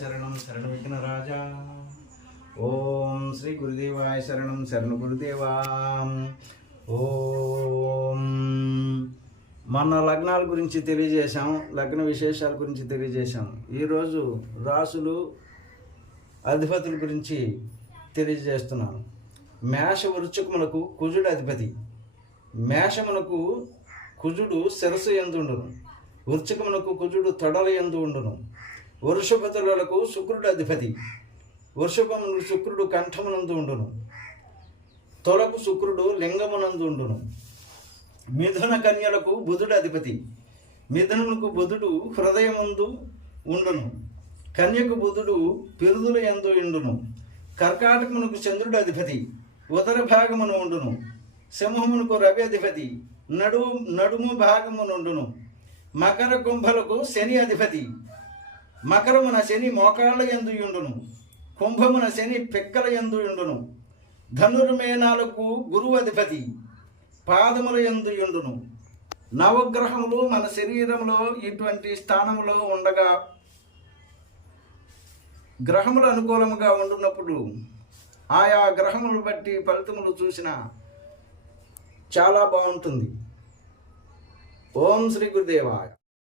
శరణం శరణ విఘ్న రాజా. ఓం శ్రీ గురుదేవాయ శరణం శరణ గురుదేవా. ఓం. మన లగ్నాల గురించి తెలియజేశాం, లగ్న విశేషాల గురించి తెలియజేశాం. ఈరోజు రాసులు అధిపతుల గురించి తెలియజేస్తున్నాను. మేష వృశ్చికములకు కుజుడు అధిపతి. మేషమునకు కుజుడు శిరస్సు యందు ఉండును, వృశ్చికమునకు కుజుడు తొడల యందు ఉండును. వృషభతులకు శుక్రుడు అధిపతి. వృషభమును శుక్రుడు కంఠమునందు ఉండును, తొలకు శుక్రుడు లింగమునందు ఉండును. మిథున కన్యలకు బుధుడు అధిపతి. మిథునమునకు బుధుడు హృదయమందు ఉండును, కన్యకు బుధుడు పిరుదుల యందు ఉండును. కర్కాటకమునకు చంద్రుడు అధిపతి, ఉదర భాగమును ఉండును. సింహమునకు రవి అధిపతి, నడుము భాగమునుండును. మకర కుంభలకు శని అధిపతి. మకరమున శని మోకాళ్ళ యందు ఉండును, కుంభమున శని పిక్కల యందు ఉండును. ధనుర్మేనాలకు గురువు అధిపతి, పాదముల యందు ఉండును. నవగ్రహములు మన శరీరంలో ఇటువంటి స్థానంలో ఉండగా గ్రహములు అనుకూలముగా ఉండున్నప్పుడు ఆయా గ్రహములు బట్టి ఫలితములు చూసిన చాలా బాగుంటుంది. ఓం శ్రీ గురుదేవాయ.